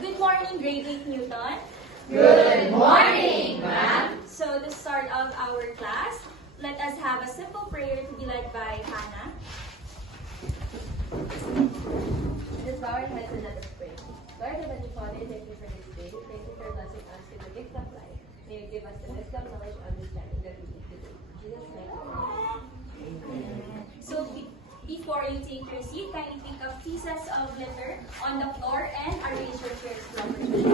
Good morning, grade 8 Newton. Good morning, ma'am. So to start off our class, let us have a simple prayer to be led by Hannah. Let's bow our heads and let us pray. Lord, Heavenly Father, thank you for this day. Thank you for blessing us with the gift of life. May you give us the wisdom, knowledge, and understanding that we need today. In Jesus' name, amen. So before you take your seat, kindly pick up pieces of litter on the floor and arrange your chairs properly.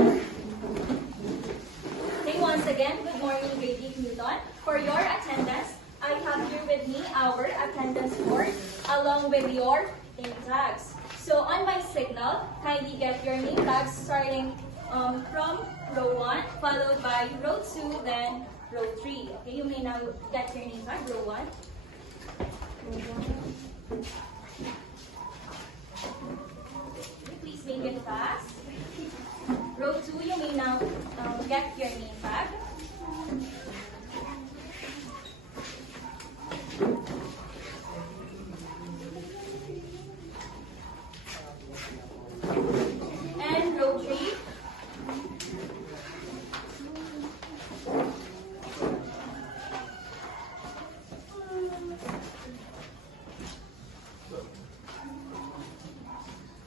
Okay, once again, good morning, grade 8 Newton. For your attendance, I have here with me our attendance board along with your name tags. So on my signal, kindly get your name tags starting from row 1, followed by row 2, then row 3. Okay, you may now get your name tag, row 1. Please make it fast. Row 2, you may now get your name tag. And row 3.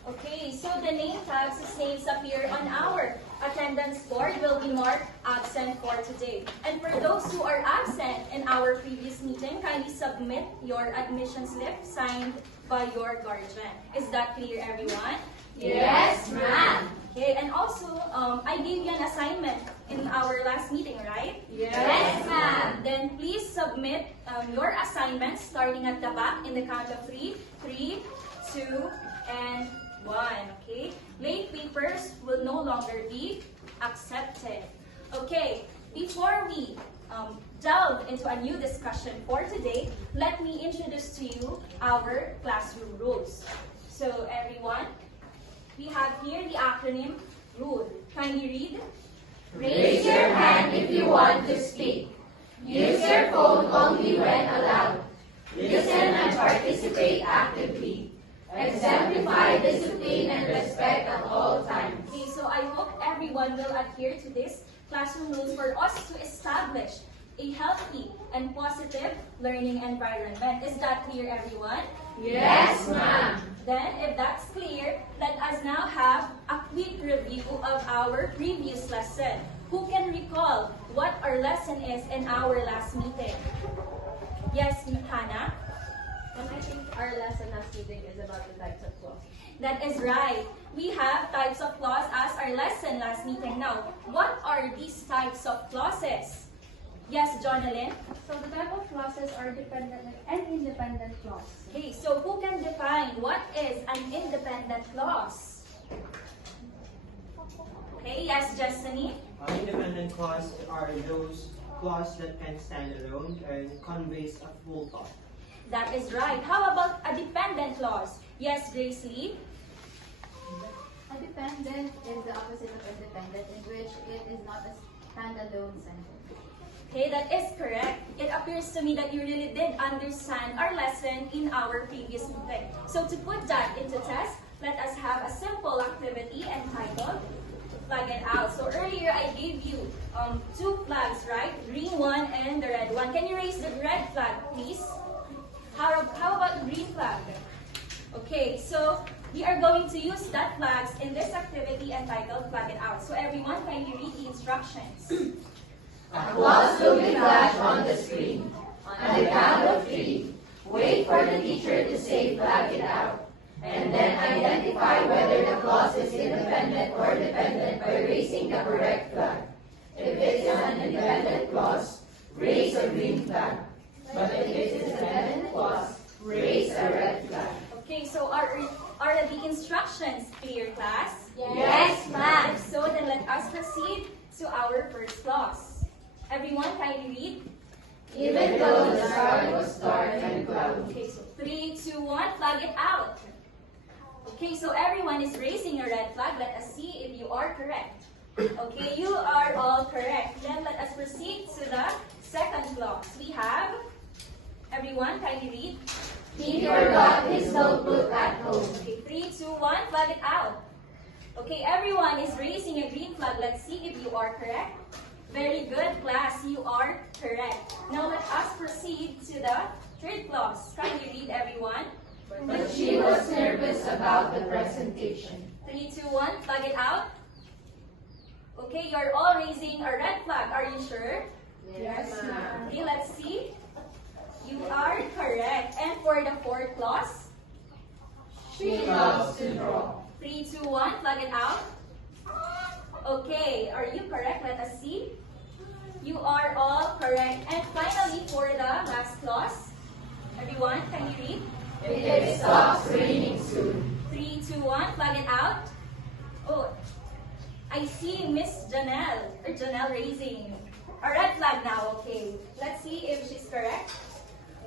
Okay, so the name tags, as names appear on our attendance board, will be marked absent for today. And for those who are absent in our previous meeting, kindly submit your admission slip signed by your guardian. Is that clear, everyone? Yes, ma'am. Okay, and also, I gave you an assignment in our last meeting, right? Yes, ma'am. Then please submit your assignments starting at the back in the count of 3, 3, 2, and 1. Okay? Late papers will no longer be accepted. Okay, before we delve into a new discussion for today, let me introduce to you our classroom rules. So everyone, we have here the acronym RULE. Kindly read. Raise your hand if you want to speak. Use your phone only when allowed. Listen and participate actively. Exemplify discipline and respect at all times. Okay, so I hope everyone will adhere to this classroom rules for us to establish a healthy and positive learning environment. Is that clear, everyone? Yes, ma'am. Then, if that's clear, let us now have a quick review of our previous lesson. Who can recall what our lesson is in our last meeting? Yes, Hannah? I think our lesson last meeting is about the types of clauses. That is right. We have types of clause as our lesson last meeting. Now, what are these types of clauses? Yes, Jonalyn? So the type of clauses are dependent and independent clause. Okay, so who can define what is an independent clause? Okay, yes, Destiny? Independent clause are those clauses that can stand alone and conveys a full thought. That is right. How about a dependent clause? Yes, Grace Lee? A dependent is the opposite of independent, in which it is not a standalone sentence. Okay, that is correct. It appears to me that you really did understand our lesson in our previous meeting. So to put that into test, let us have a simple activity entitled Flag It Out. So earlier I gave you 2 flags, right? Green one and the red one. Can you raise the red flag, please? How about the green flag? Okay, so we are going to use that flags in this activity entitled Flag It Out. So everyone, kindly read the instructions. A clause will be flashed on the screen. On the count of 3, wait for the teacher to say flag it out, and then identify whether the clause is independent or dependent by raising the correct flag. If it is an independent clause, raise a green flag. But if it is a dependent clause, raise a red flag. Okay, so are the instructions clear, class? Yes, ma'am. If so, then let us proceed to our first clause. Everyone, kindly read. Even though the sky was dark and cloudy. Okay, so 3, 2, 1, flag it out. Okay, so everyone is raising a red flag. Let us see if you are correct. Okay, you are all correct. Then let us proceed to the second clause. We have, everyone, kindly read. He forgot his notebook at home. Okay, 3, 2, 1, flag it out. Okay, everyone is raising a green flag. Let's see if you are correct. Very good, class. You are correct. Now let us proceed to the third clause. Kindly read, everyone. But she was nervous about the presentation. 3, 2, 1. Flag it out. Okay, you're all raising a red flag. Are you sure? Yes, ma'am. Okay, let's see. You are correct. And for the fourth clause, She loves to draw. 3, 2, 1. Flag it out. Okay, are you correct? Let us see. You are all correct. And finally, for the last clause, everyone, can you read? It stops raining soon. 3, 2, 1. Flag it out. Oh, I see Miss Janelle raising a red flag now. Okay, let's see if she's correct.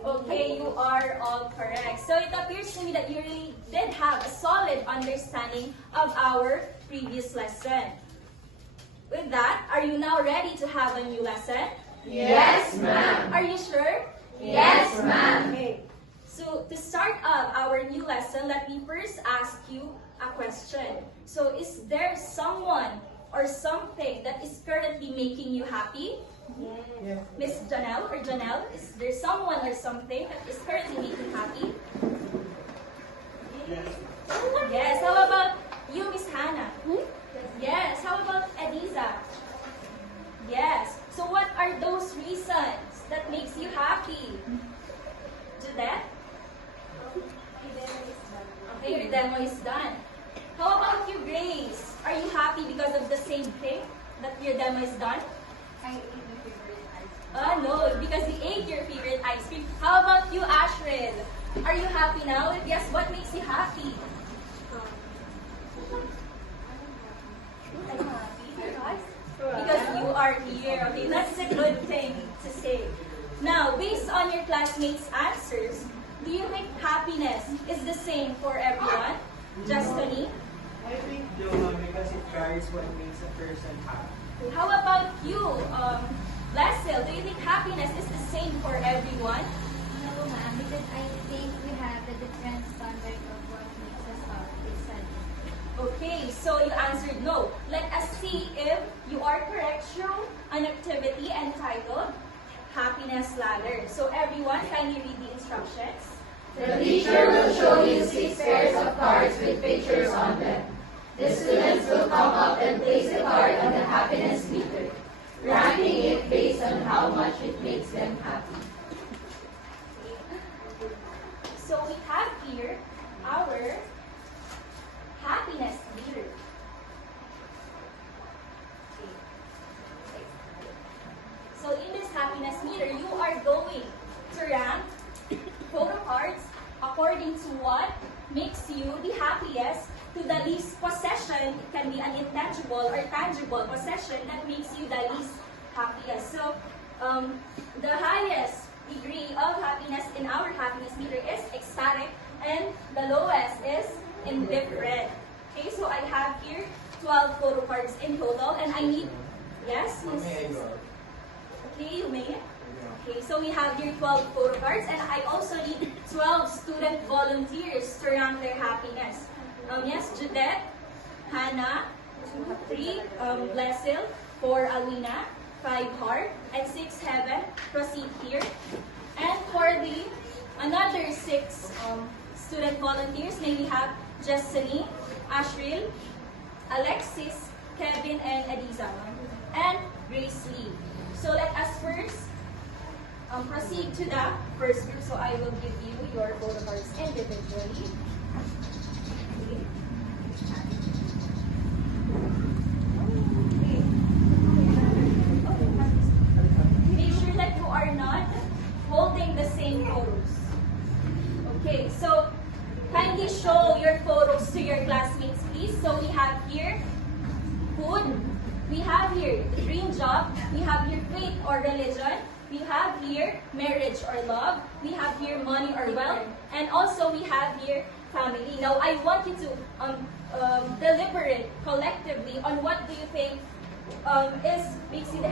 Okay, you are all correct. So it appears to me that you really did have a solid understanding of our previous lesson. With that, are you now ready to have a new lesson? Yes, ma'am. Are you sure? Yes, ma'am. Okay. So to start up our new lesson, let me first ask you a question. So is there someone or something that is currently making you happy? Yeah. Miss Janelle or Janelle, is there someone or something that is currently making you happy? Yes. Yes. How about you, Miss Hannah? Yes. How about Ediza? Yes. So what are those reasons that makes you happy? Judette? Okay, your demo is done. How about you, Grace? Are you happy because of the same thing that your demo is done? I eat my favorite ice No, because you ate your favorite ice cream. How about you, Ashrin? Are you happy now? If yes, what makes you happy? Are you happy because? Because you are here. Okay, that's a good thing to say. Now, based on your classmates' answers, do you think happiness is the same for everyone? Just to me? I think no, because it varies what makes a person happy. How about you, Leslie? Do you think happiness is the same for everyone? No, ma'am, because I think we have a different standard of what makes us excited. Okay, so you answered no. Let us see if you are correct. Show an activity entitled Happiness Ladder. So everyone, kindly read the instructions. The teacher will show you 6 pairs of cards with pictures on them. The students will come up and place a card on the happiness meter, ranking it based on how much it makes them happy. So we have here our happiness meter. So in this happiness meter, you are going to rank photo cards according to what makes you the happiest to the least possession. It can be an intangible or tangible possession that makes you the least happiest. So the highest degree of happiness in our happiness meter is ecstatic, and the lowest is indifferent. Okay, so I have here 12 photo cards in total, and I need, yes, Miss? Okay, you may. Okay, so we have here 12 photo cards, and I also need 12 student volunteers to rank their happiness. Yes, Judette, Hannah, 3, Blesil, 4, Alwina, 5, Heart, and 6, Heaven. Proceed here. And for the another 6 student volunteers, may we have Jessany, Ashril, Alexis, Kevin, and Ediza, and Grace Lee. So let us first proceed to the first group. So I will give you your photo cards individually. Make sure that you are not holding the same photos. Okay, so kindly show your photos to your classmates, please. So we have here food, we have here dream job, we have here faith or religion, we have here marriage or love, we have here money or wealth, and also we have here family. Now I want you to deliberate collectively on what do you think makes you the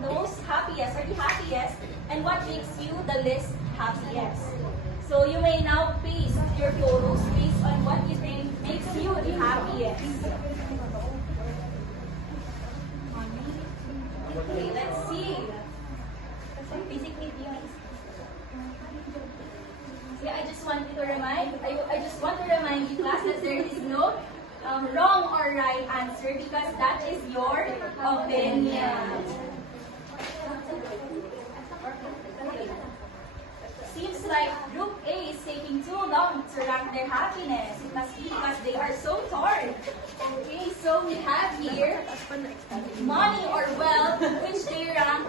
most happiest or the happiest, and what makes you the least happiest. So you may now paste your photos based on what you think makes you the happiest. right answer because that is your opinion. Seems like Group A is taking too long to rank their happiness. It must be because they are so torn. Okay, so we have here money or wealth, which they rank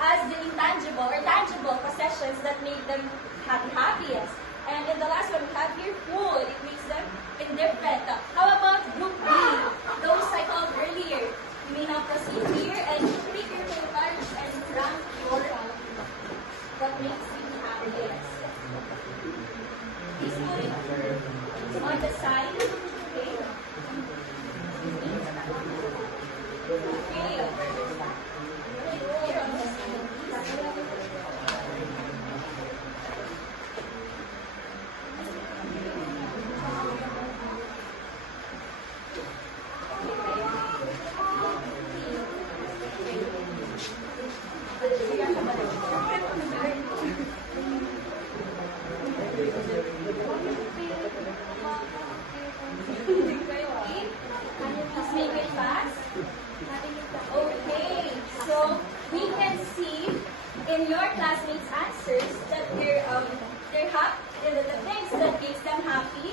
as the intangible or tangible possessions that make them happiest. And in the last one, we have here food. It makes them indifferent. How about Group B? Those I called earlier. You may now proceed here and take your papers and rank your what makes you happiest. Please put it on the side. Okay. Okay. Here on the side. Please make it fast. Okay, so we can see in your classmates' answers that they're happy. The things that makes them happy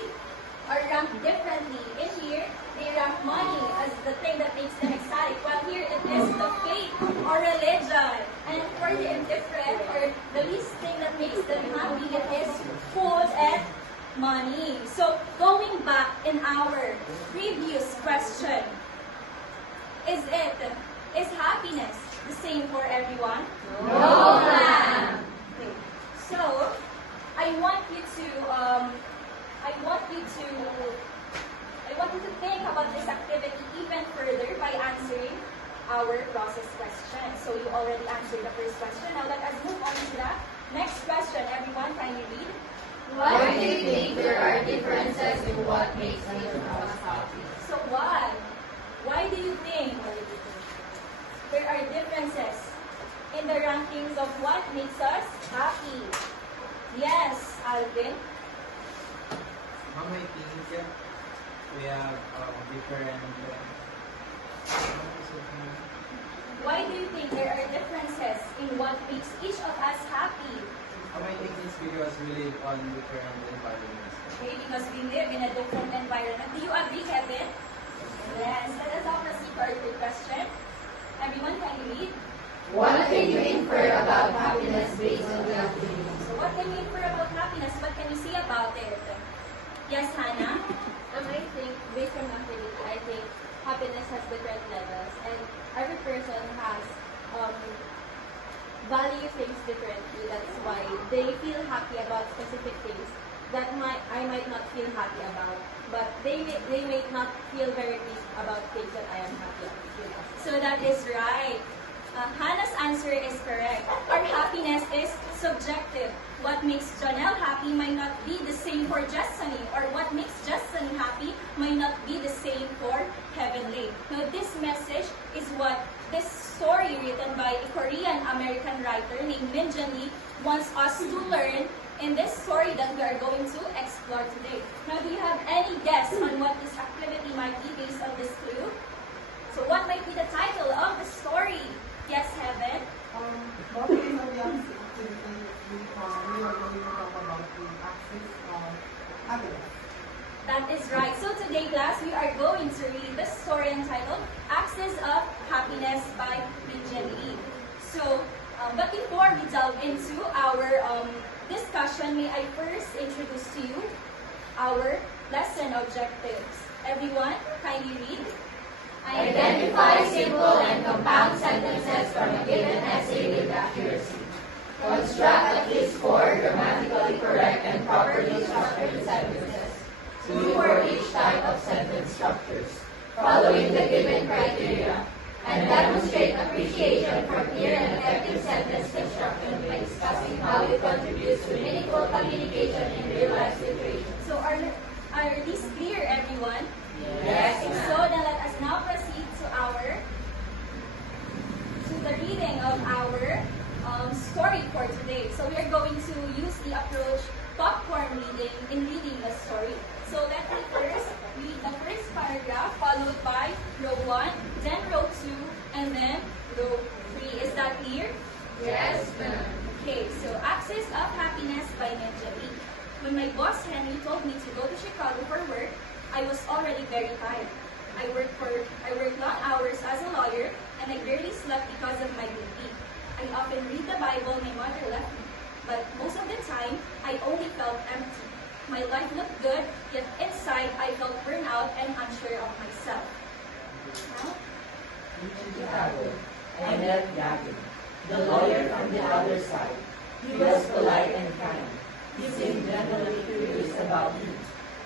are ranked differently. In here, they rank money as the thing that makes them ecstatic, while here it is the faith or religion. And for the indifferent or the least thing that makes them happy, it is food and money. So going back in our previous question, is happiness the same for everyone? No, ma'am. Okay. So I want you to think about this activity even further by answering our process question. So you already answered the first question. Now let us move on to the next question. Everyone, can you read? Why do you think there are differences in what makes each of us happy? So why? Why do you think there are differences in the rankings of what makes us happy? Yes, Alvin. I think we have different. Why do you think there are differences in what makes each of us happy? I think it's because we live on different environments. Okay, because we live in a different environment. Do you agree, Kevin? Yes. Let us now proceed to our third question. Everyone, can you read? What can you infer about happiness based on the activity? So what can you infer about happiness? What can you say about it? Yes, Hannah? I think, based on activity, I think happiness has different levels, and every person has value things differently. That's why they feel happy about specific things that I might not feel happy about, but they may not feel very pleased about things that I am happy about. So that is right. Hannah's answer is correct. Our happiness is subjective. What makes Janelle happy might not be the same for Justiny, or what makes Justiny happy might not be the same for Heavenly. Now, this message is what this story written by a Korean-American writer named Min Jun Lee wants us to learn in this story that we are going to explore today. Now, do you have any guess on what this activity might be based on this clue? So, what might be the title of the story? Yes, Heaven? Probably in the activity, we are going to talk about the axis of happiness. That is right. So today, class, we are going to read the story entitled Axis of Happiness by Min Jun Lee. So, but before we delve into our discussion, may I first introduce to you our lesson objectives. Everyone, kindly read. Identify simple and compound sentences from a given essay with accuracy. Construct at least 4 grammatically correct and properly structured sentences. 2 for each type of sentence structures, following the given criteria, and demonstrate appreciation for clear and effective sentence construction by discussing how it contributes to meaningful communication in real-life situations. So are these clear, everyone? Yes, So then let us now proceed to the reading of our story for today. So we are going to use the approach popcorn reading in reading the story. So let me first read the first paragraph paragraph, followed by row 1, then row 2, and then row 3. Is that clear? Yes, ma'am. Okay, so Axis of Happiness by Ninja Lee. When my boss Henry told me to go to Chicago for work, I was already very tired. I worked long hours as a lawyer, and I barely slept because of my baby. I often read the Bible my mother left me, but most of the time, I only felt empty. My life looked good, yet inside I felt burned out and unsure of myself. Now, In Chicago, I met Gavin, the lawyer from the other side. He was polite and kind. He seemed genuinely curious about me.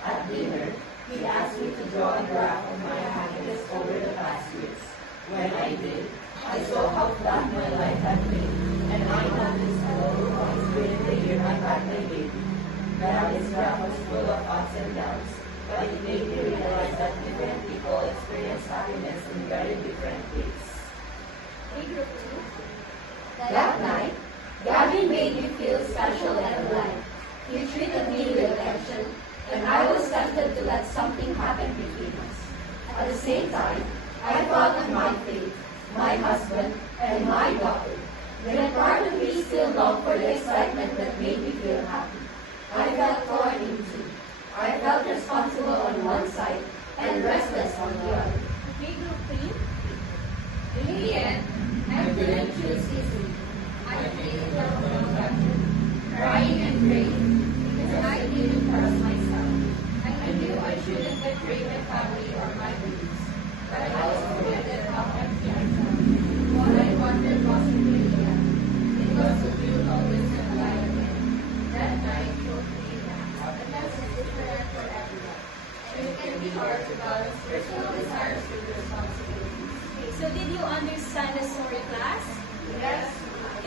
At dinner, he asked me to draw a graph of my happiness over the past years. When I did, I saw how flat my life had been, and I noticed how over points during the year I had my baby. Gavin's graph was full of ups and downs, but it made me realize that different people experience happiness in very different ways. grade group 2. That night, Gavin made me feel special and alive. He treated me with attention, and I was tempted to let something happen between us. At the same time, I thought of my faith, my husband, and my daughter. Yet part of me still longed for the excitement that made me feel happy. I felt torn in two. I felt responsible on one side and restless on the other. Grade group 3. In the end, I couldn't choose easily. I played crying and praying, because I didn't trust myself. I knew I shouldn't betray my family or my beliefs, but I was convinced how empty I felt. What I wanted wasn't really that. It was the truth always and light again. That night broke me down. Happiness is different for everyone, and it can be hard to balance personal desires with responsibilities. Okay, so did you understand the story, class? Yes.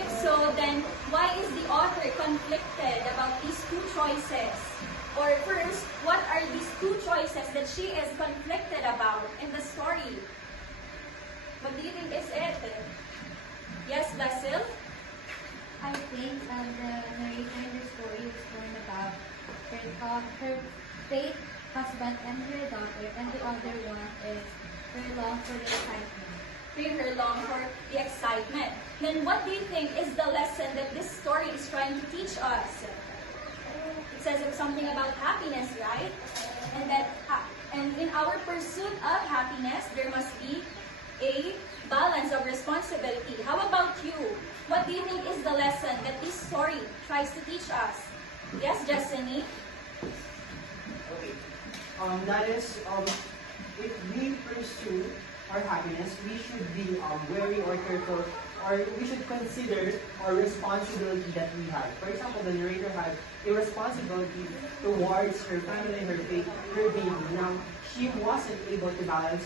If so, then why is the author conflicted about these two choices? Or first, what are these two choices that she is conflicted about in the story? What do you think is it? Yes, Basil? I think the narrator in the story is going about her faith husband and her daughter, and the other one is her love for the excitement. Bring her along for the excitement. Then what do you think is the lesson that this story is trying to teach us? It says something about happiness, right? And in our pursuit of happiness, there must be a balance of responsibility. How about you? What do you think is the lesson that this story tries to teach us? Yes, Destiny? Okay. That is, if we pursue our happiness, we should be wary or careful, or we should consider our responsibility that we have. For example, the narrator had a responsibility towards her family, her baby. Now, she wasn't able to balance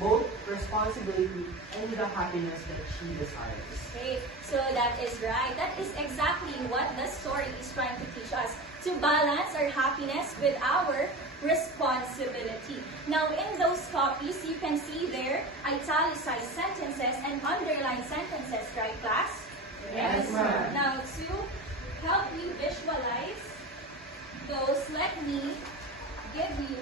both responsibility and the happiness that she desires. Okay, so that is right. That is exactly what the story is trying to teach us. To balance our happiness with our responsibility. Now, in those copies, you can see there italicized sentences and underlined sentences, right, class? Yes, ma'am. Now, to help you visualize those, let me give you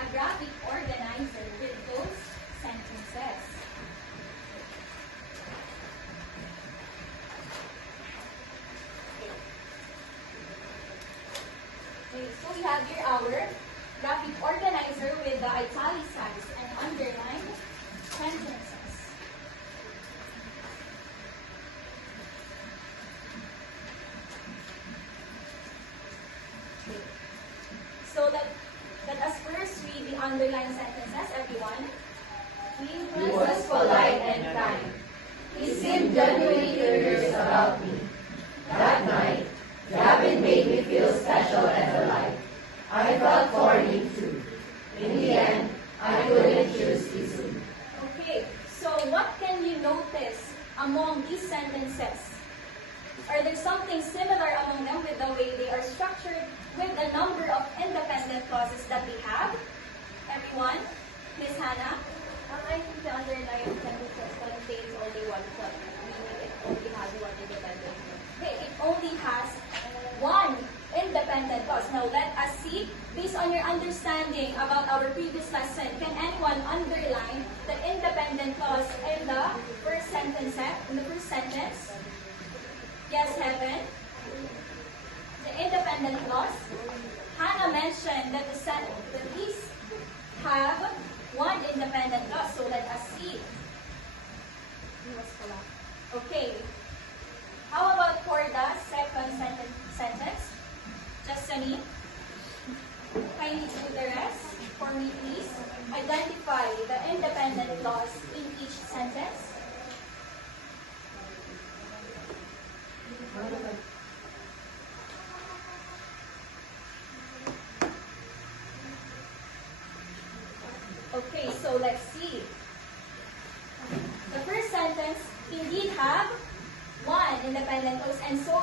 a graphic organizer with those sentences. Okay, so we have here our graphic organizer with the italicized and underlined sentences. Okay. So let us first read the underlined sentences, everyone. He was polite and kind. He seemed genuinely curious about me. That night, Gavin made me feel special and alive. I felt thorny too. In the end, I couldn't choose easily. Okay, so what can you notice among these sentences? Are there something similar among them with the way they are structured, with the number of independent clauses that we have? Everyone? Miss Hannah? I think the underlying sentences contains only one clause, meaning it only has one independent clause. Okay, it only has one independent clause. Now let us see based on your understanding about our previous lesson, can anyone underline the independent clause in the first sentence? In the first sentence? Yes, Heaven? The independent clause. Hannah mentioned that these have one independent clause, so let us see. Okay. How about for the second sentence? Justine, kindly do the rest for me, please. Identify the independent clause in each sentence. Okay, so let's see. The first sentence indeed have one independent clause, and so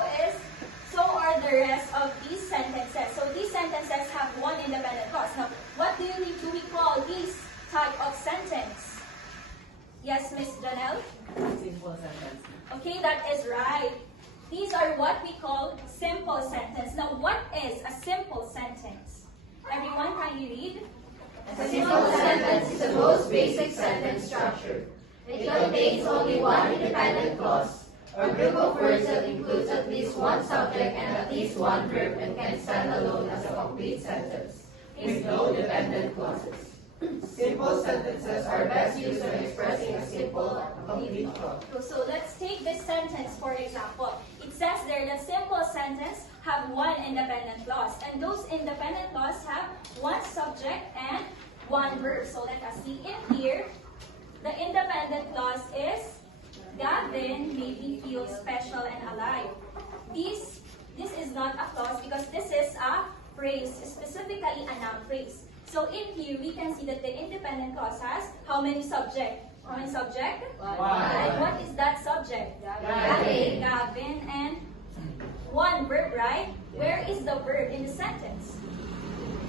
are the rest of these sentences. So these sentences have one independent clause. Now, what do we call this type of sentence? Yes, Miss Janelle? Simple sentence. Okay, that is right. These are what we call simple sentence. Now, what is a simple sentence? Everyone, can you read? A simple sentence is the most basic sentence structure. It contains only one independent clause, a group of words that includes at least one subject and at least one verb and can stand alone as a complete sentence, with no dependent clauses. Simple sentences are best used when expressing a simple, complete thought. So let's take this sentence for example. It says there that simple sentence have one independent clause, and those independent clause have one subject and one verb. So let us see in here. The independent clause is Gavin made me feel special and alive. This is not a clause because this is a phrase, specifically a noun phrase. So in here we can see that the independent clause has how many subject? How many subject? One. And what is that subject? Gavin. Gavin, and one verb, right? Where is the verb in the sentence?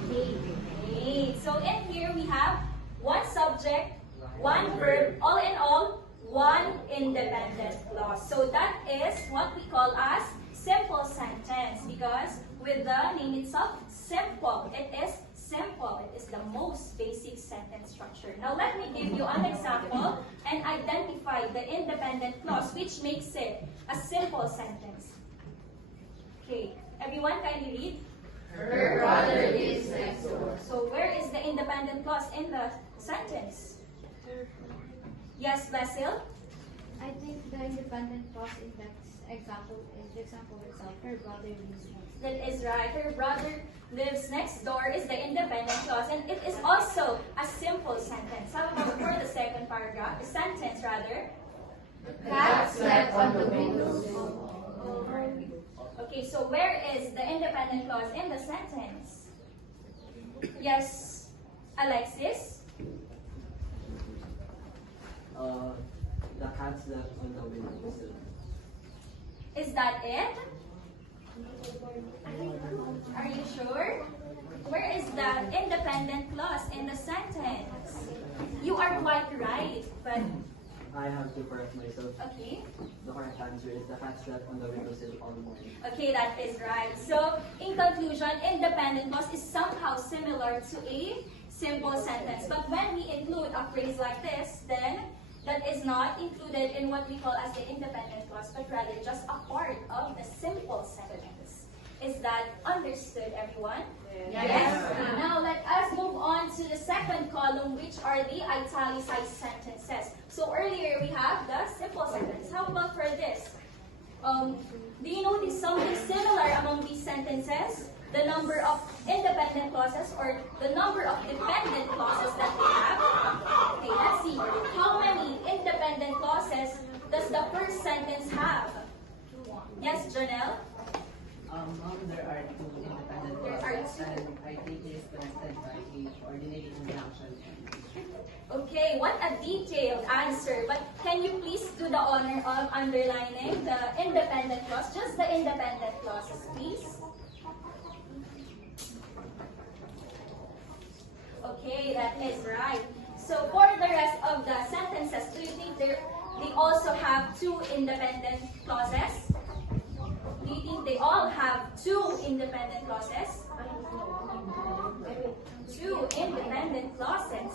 Made. So in here we have one subject, one verb, all in all, one independent clause. So that is what we call as simple sentence, because with the name itself, simple, it is simple. It is the most basic sentence structure. Now let me give you an example and identify the independent clause which makes it a simple sentence. Okay, everyone kindly read. Her brother lives next door. So where is the independent clause in the sentence? Yes, Basil? I think the independent clause in that example is the example itself. Her brother lives next. That is right. Her brother lives next door is the independent clause, and it is also a simple sentence. How about for the second paragraph? The sentence rather. Cat slept on the windowsill. Okay, so where is the independent clause in the sentence? Yes, Alexis? The cat slept on the windowsill. Is that it? Are you sure? Where is the independent clause in the sentence? You are quite right, but I have to correct myself. okay. The correct answer is the cat slept on the windowsill all morning. Okay, that is right. So, in conclusion, independent clause is somehow similar to a simple sentence. But when we include a phrase like this, then that is not included in what we call as the independent clause, but rather just a part of the simple sentence. Is that understood, everyone? Yes. Now, let us move on to the second column, which are the italicized sentences. So, earlier we have the simple sentence. How about for this? Do you notice something similar among these sentences? The number of independent clauses or the number of dependent clauses that we have? Okay, let's see. How many independent clauses does the first sentence have? Yes, Janelle? There are two independent There are clauses, two. and I think it is connected by a ordinary conjunction. Okay, what a detailed answer. But can you please do the honor of underlining the independent clause? Just the independent clauses, please. Okay, that is right. So for the rest of the sentences, do you think they also have two independent clauses? Do you think they all have two independent clauses? two independent clauses.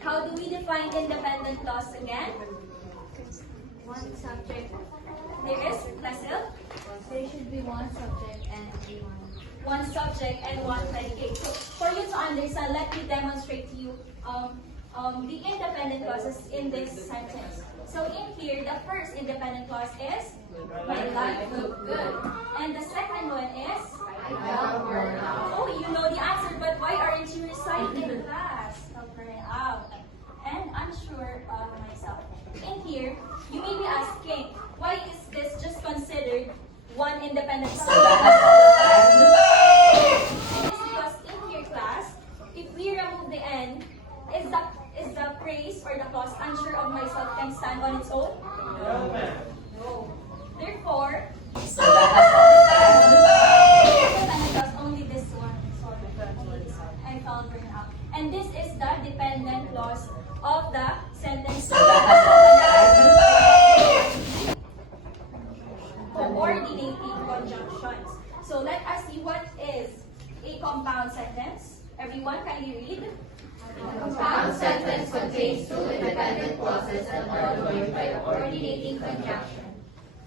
How do we define independent clause again? One subject. There is, Basil, There should be one subject and one subject and one predicate. So for you to understand, let me demonstrate to you the independent clauses in this sentence. So in here, the first independent clause is, my life looked good. And the second one is, I felt burned out. oh, you know the answer, but why aren't you reciting in class? Burn out. And I'm sure of myself. In here, you may be asking, why is this just considered one independent clause? It's because in your class, if we remove the N, is the phrase or the clause unsure of myself can stand on its own? No. Therefore, independent clause only this one. Sorry, only this one. I felt burned out. And this is the dependent clause of the sentence. Coordinating conjunctions. So let us see what is a compound sentence. Everyone, can you read? Compound sentence contains two independent clauses that are joined by a coordinating conjunction.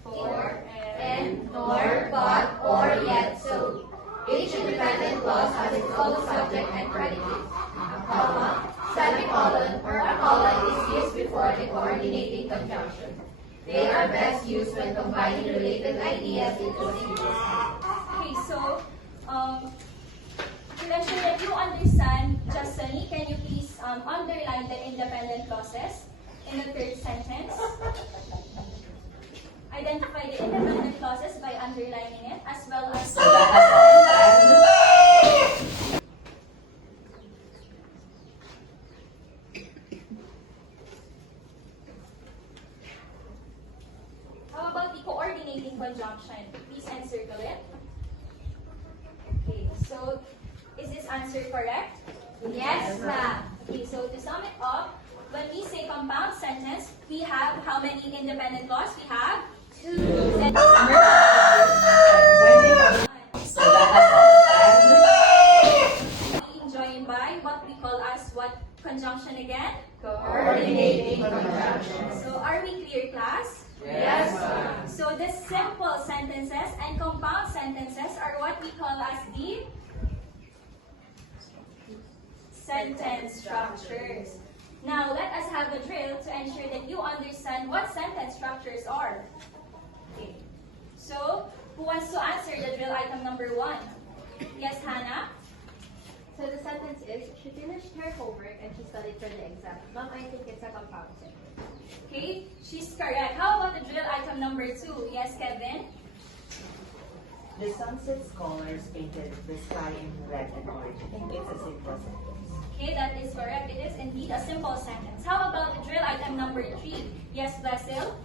For, and, nor, but, or, yet, so. Each independent clause has its own subject and predicate. A comma, semicolon, or a colon is used before the coordinating conjunction. They are best used when combining related ideas into a single sentence. Okay, so to ensure that you understand, Justini, can you please underline the independent clauses in the third sentence? Identify the independent clauses by underlining it as well as how about the coordinating conjunction? Please encircle it. Okay, so is this answer correct? Yes, ma'am. Okay, so to sum it up, when we say compound sentence, we have how many independent clauses? We have two. Being joined by what we call as what conjunction again? Coordinating conjunction. So are we clear, class? Yes, ma'am. So the simple sentences and compound sentences are what we call as the sentence structures. Now, let us have a drill to ensure that you understand what sentence structures are. Okay. So, who wants to answer the drill item number 1? Yes, Hannah? So the sentence is, she finished her homework and she studied for the exam. Mom, I think it's a compound sentence. Okay, she's correct. How about the drill item number 2? Yes, Kevin? The sunset's colors painted the sky in red and orange. I think it's a simple sentence. Okay, that is correct. It is indeed a simple sentence. How about the drill item number 3? Yes, Basil?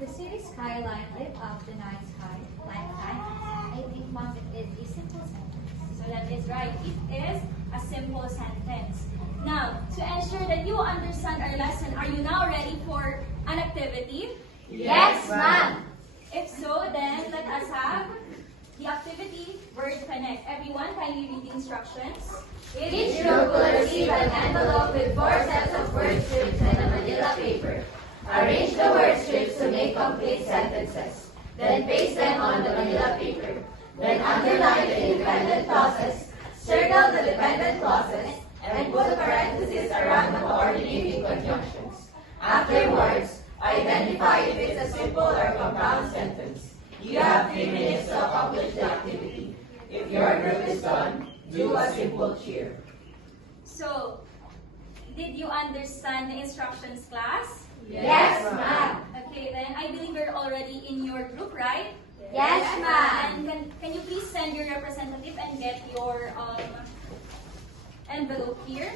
The city skyline lit up the night sky like diamonds. I think, Mom, it is a simple sentence. So that is right. It is a simple sentence. Now, to ensure that you understand our lesson, are you now ready for an activity? Yes, ma'am. If so, then let us have the activity Word Connect. Everyone, kindly read the instructions. Each group will receive an envelope with 4 sets of word strips and a manila paper. Arrange the word strips to make complete sentences. Then paste them on the manila paper. Then underline the independent clauses, circle the dependent clauses, and put a parenthesis around the coordinating conjunctions. Afterwards, identify if it's a simple or compound sentence. You have 3 minutes to accomplish the activity. If your group is done, do a simple cheer. So, did you understand the instructions, class? Yes, ma'am. Okay, then I believe you're already in your group, right? Yes, ma'am. And can you please send your representative and get your envelope here?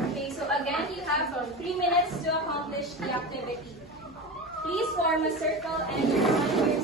Okay, so again, you have 3 minutes to accomplish the activity. Please form a circle and join your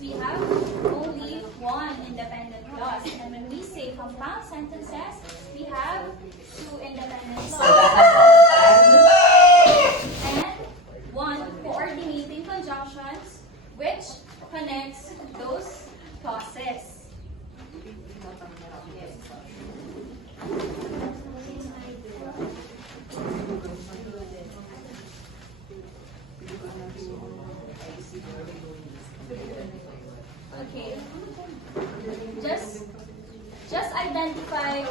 we have only one independent clause. And when we say compound sentences, we have two independent clauses. And one coordinating conjunctions which connects those clauses. Okay. Just identify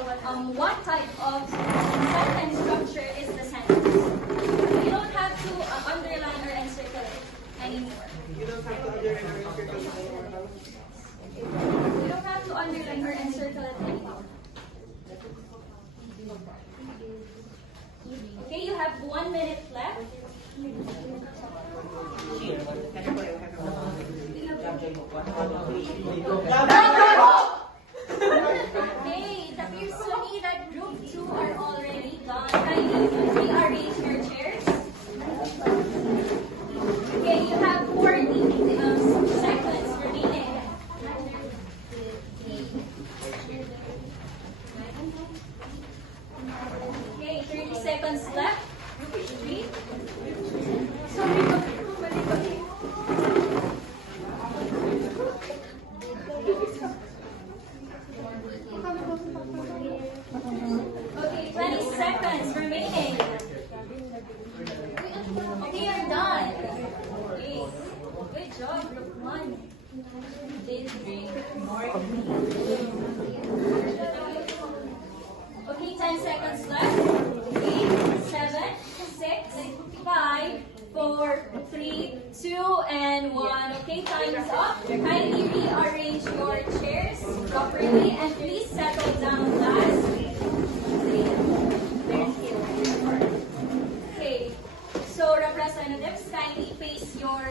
what type of sentence structure is the sentence. You don't have to underline or encircle it anymore. You don't have to underline or encircle it anymore. You don't have to underline or encircle it anymore. Okay, you have 1 minute left. Okay, it appears to me that group 2 are already done. Kindly rearrange your chairs. Okay, you have 40 seconds remaining. Okay, 30 seconds left. Group 3. Okay, 20 seconds remaining. Okay, you're done. Okay, good job, group 1. Okay, 10 seconds left. 8, 7, 6, 5, 4, 3, 2, and 1. Okay, time is up. Kindly rearrange your chairs properly and please settle down, class. Okay, so representatives, kindly place your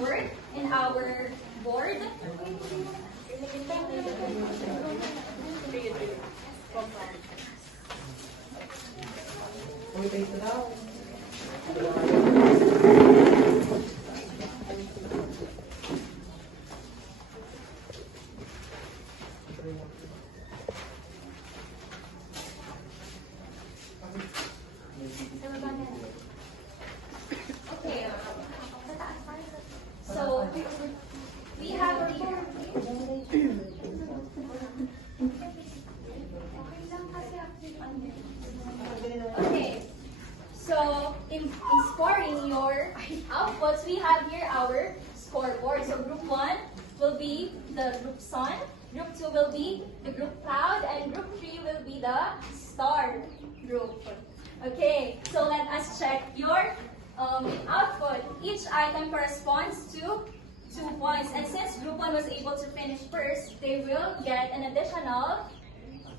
word in our board. Okay, so we have okay, so in scoring your outputs, we have here our scoreboard. So group 1 will be the group sun, group 2 will be the group cloud, and group 3 will be the star group. Okay, so let us check your output. Each item corresponds to 2 points, and since group 1 was able to finish first, they will get an additional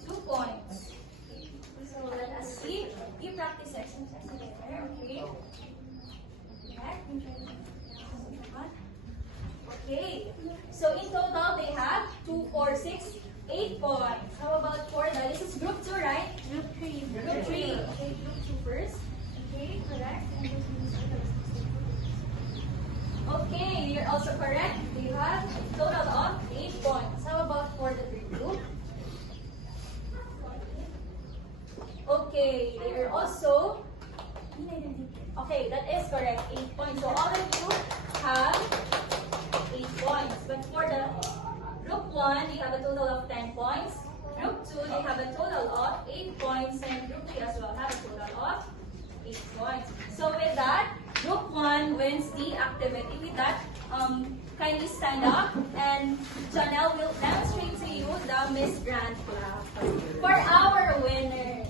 2 points. So let us see. You practice exercise together, okay? Okay, so in total they have 2, 4, 6, 8 points. How about for the, this is group 2, right? Group 3. Group 3. Okay, group 2 first. Okay, correct. Okay, you're also correct. You have a total of 8 points. How about for the third group? Okay, they are also, okay, that is correct, 8 points. So all of you have 8 points. But for the group 1, you have a total of 10 points. Group 2, they have a total of 8 points. And group 3 as well have a total of 8 points. So with that, group 1 wins the activity. With that, kindly stand up and Janelle will demonstrate to you the Miss Grand Clap for our winners.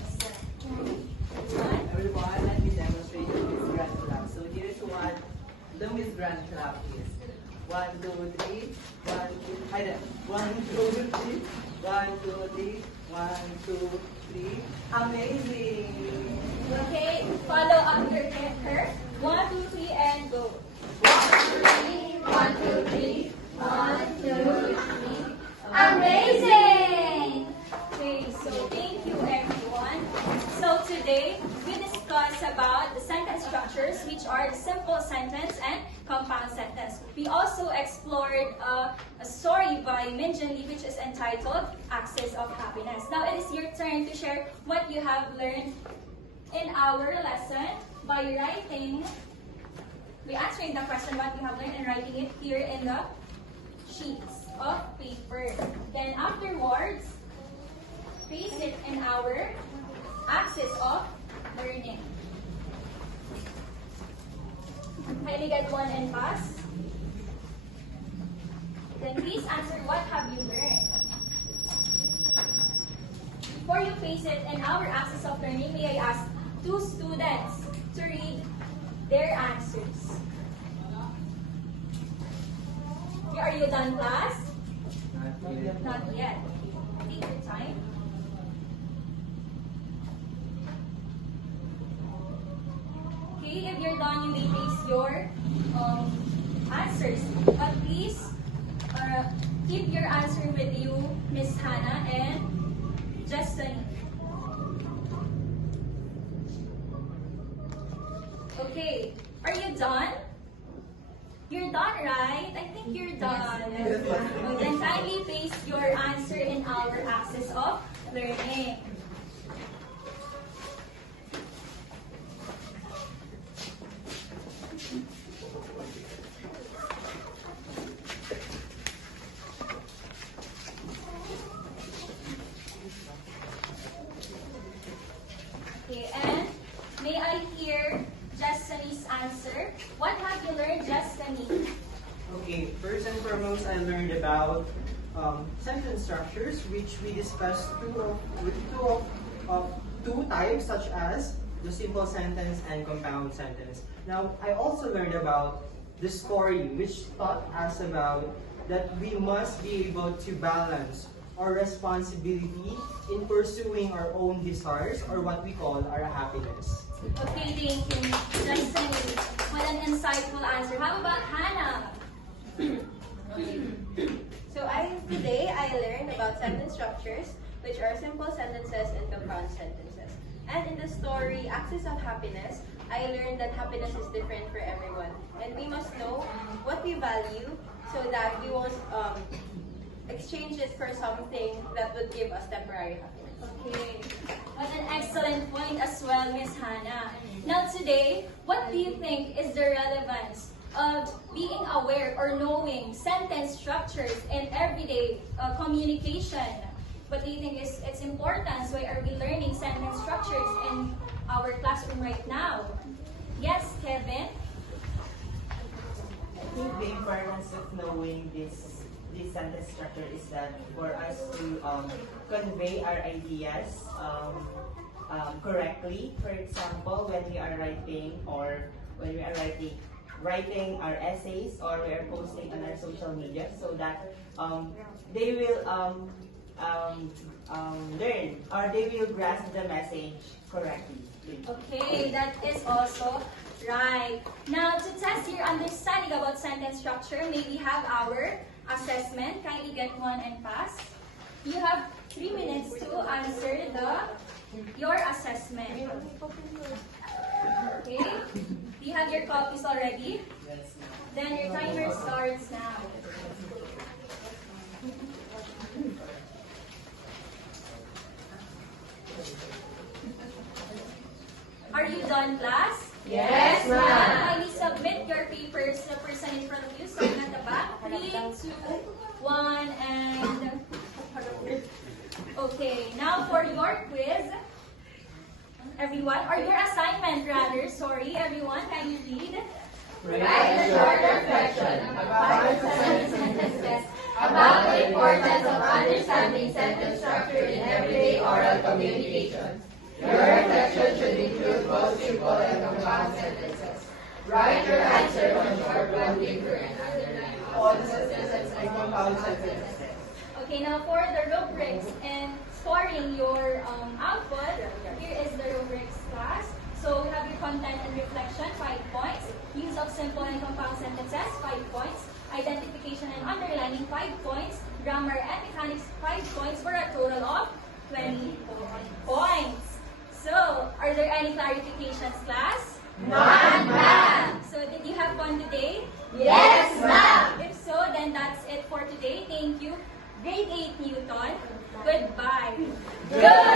Everyone, let me demonstrate the Miss Grand Clap. So here's what the Miss Grand Clap is. 1, 2, 3. 1, 2, 3. 1, 2, 3. 1, 2, 3. 1, 2, 3. Amazing! Okay, follow up your her. 1, 2, 3, and go. 1, 2, 3. 1, 2, 3. Amazing! Okay, so thank you everyone. So today, we discussed about the sentence structures, which are the simple sentence and compound sentence. We also explored a story by Minjin Lee which is entitled Axis of Happiness. Now it is your turn to share what you have learned in our lesson by answering the question what you have learned and writing it here in the sheets of paper. Then afterwards, paste it in our axis of learning. Kindly get one and pass. Then please answer what have you learned. Before you paste it in our axis of learning, may I ask two students to read their answers. Are you done, class? Not yet. Take your time. Okay, if you're done, you may place your answers. But please keep your answer with you, Miss Hannah and Justin. Okay, are you done? You're done, right? I think you're done. Then kindly paste your answer in our axis of learning. Okay, and may I hear Destiny's answer? What have you learned, Destiny? Okay, first and foremost, I learned about sentence structures, which we discussed two types, such as the simple sentence and compound sentence. Now, I also learned about the story, which taught us about that we must be able to balance our responsibility in pursuing our own desires, or what we call our happiness. Okay, thank you, Destiny. What an insightful answer. How about Hannah? Today I learned about sentence structures, which are simple sentences and compound sentences. And in the story Axis of Happiness, I learned that happiness is different for everyone, and we must know what we value so that we won't exchange it for something that would give us temporary happiness. Okay, what an excellent point as well, Miss Hannah. Now today, what do you think is the relevance of being aware or knowing sentence structures in everyday communication? What do you think is its importance? Why are we learning sentence structures in our classroom right now? Yes, Kevin? I think the importance of knowing this sentence structure is that for us to convey our ideas correctly. For example, when we are writing writing our essays, or we are posting on our social media, so that they will learn, or they will grasp the message correctly. Okay, that is also right. Now, to test your understanding about sentence structure, may we have our assessment. Kindly get one and pass. You have 3 minutes to answer your assessment. Okay? Do you have your copies already? Yes, ma'am. Then your timer starts now. Are you done, class? Yes, ma'am. Kindly submit your papers to the person in front of you. So at the back. 3, 2, 1, and... Okay, now for your quiz. Everyone, or your assignment rather, sorry, everyone, can you read? Write a short reflection about sentences about the importance of understanding sentence structure in everyday oral communication. Your reflection should include both simple and compound sentences. Write your answer on short one paper and underline all the sentences and compound sentences. Okay, now for the rubrics and scoring your output, here is the rubrics class. So we have your content and reflection, 5 points. Use of simple and compound sentences, 5 points. Identification and underlining, 5 points. Grammar and mechanics, 5 points, for a total of 20 points. So, are there any clarifications, class? None, ma'am. So did you have fun today? Yes, ma'am. If so, then that's it for today. Thank you. Grade 8 Newton. Goodbye. Good